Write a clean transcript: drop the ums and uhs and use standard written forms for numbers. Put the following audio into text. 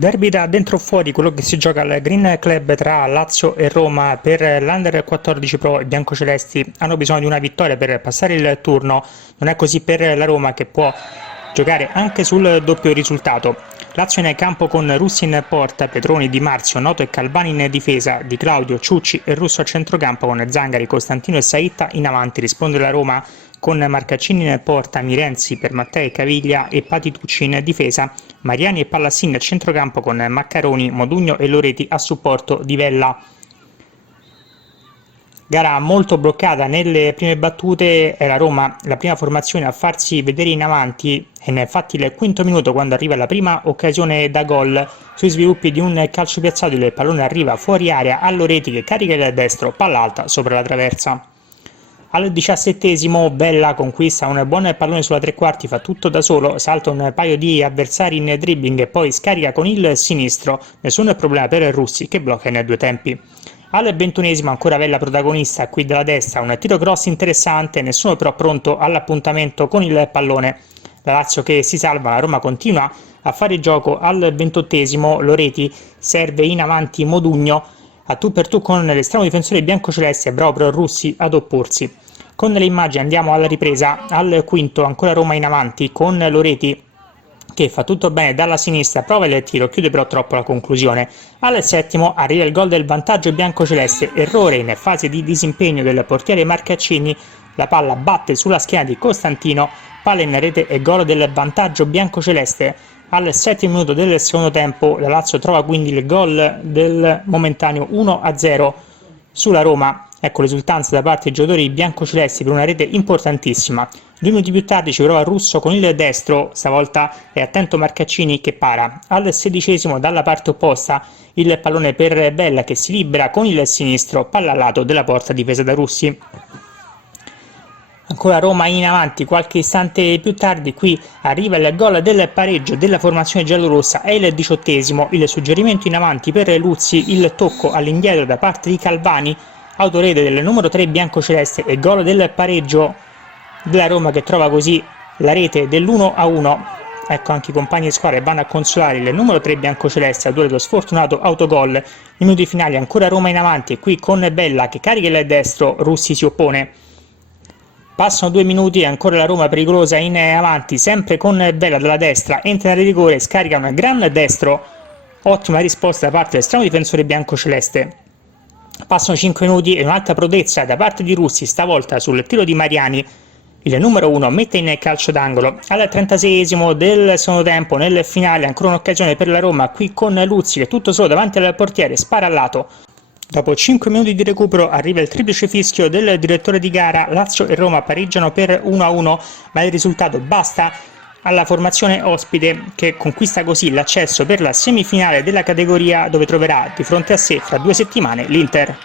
Derby da dentro o fuori, quello che si gioca al Green Club tra Lazio e Roma per l'Under 14 Pro. I biancocelesti hanno bisogno di una vittoria per passare il turno, non è così per la Roma che può giocare anche sul doppio risultato. Lazio in campo con Russi in porta, Petroni, Di Marzio, Noto e Calvani in difesa, Di Claudio, Ciucci e Russo a centrocampo con Zangari, Costantino e Saitta in avanti. Risponde la Roma con Marcaccini in porta, Mirenzi per Mattei, Caviglia e Patitucci in difesa, Mariani e Pallassin a centrocampo con Maccaroni, Modugno e Loreti a supporto di Vella. Gara molto bloccata nelle prime battute, è la Roma la prima formazione a farsi vedere in avanti e infatti il quinto minuto, quando arriva la prima occasione da gol, sui sviluppi di un calcio piazzato il pallone arriva fuori area a Loreti che carica il destro, palla alta sopra la traversa. Al 17esimo Bella conquista un buon pallone sulla tre quarti, fa tutto da solo, salta un paio di avversari in dribbling e poi scarica con il sinistro, nessun problema per Russi che blocca in due tempi. Al 21esimo ancora Vella protagonista, qui dalla destra un tiro cross interessante, nessuno però pronto all'appuntamento con il pallone. La Lazio che si salva, la Roma continua a fare gioco. Al 28esimo Loreti serve in avanti Modugno, a tu per tu con l'estremo difensore biancoceleste, bravo però Russi ad opporsi. Con le immagini andiamo alla ripresa, al quinto ancora Roma in avanti con Loreti che fa tutto bene dalla sinistra, prova il tiro, chiude però troppo la conclusione. Al settimo arriva il gol del vantaggio biancoceleste, errore in fase di disimpegno del portiere Marcaccini, la palla batte sulla schiena di Costantino, palla in rete e gol del vantaggio biancoceleste. Al settimo minuto del secondo tempo la Lazio trova quindi il gol del momentaneo 1-0 sulla Roma. Ecco l'esultanza da parte dei giocatori biancocelesti per una rete importantissima. 2 minuti più tardi ci prova Russo con il destro, stavolta è attento Marcaccini che para. Al 16esimo dalla parte opposta il pallone per Bella che si libera con il sinistro, palla al lato della porta difesa da Russi. Ancora Roma in avanti, qualche istante più tardi qui arriva il gol del pareggio della formazione giallorossa, è il 18esimo, il suggerimento in avanti per Luzzi, il tocco all'indietro da parte di Calvani, autorete del numero 3 biancoceleste e gol del pareggio della Roma che trova così la rete dell'1-1. Ecco anche i compagni di squadra vanno a consolare il numero 3 biancoceleste a due dello sfortunato autogol. Nei minuti finali ancora Roma in avanti e qui con Bella che carica il destro, Russi si oppone. Passano 2 minuti e ancora la Roma pericolosa in avanti, sempre con Bella dalla destra, entra nel rigore, scarica un gran destro, ottima risposta da parte dell'estremo difensore biancoceleste. Passano 5 minuti e un'altra prodezza da parte di Russi, stavolta sul tiro di Mariani, il numero 1 mette in calcio d'angolo. Al 36esimo del secondo tempo, nel finale, ancora un'occasione per la Roma, qui con Luzzi che tutto solo davanti al portiere spara al lato. Dopo 5 minuti di recupero arriva il triplice fischio del direttore di gara, Lazio e Roma pareggiano per 1-1, ma il risultato basta alla formazione ospite che conquista così l'accesso per la semifinale della categoria dove troverà di fronte a sé fra 2 settimane l'Inter.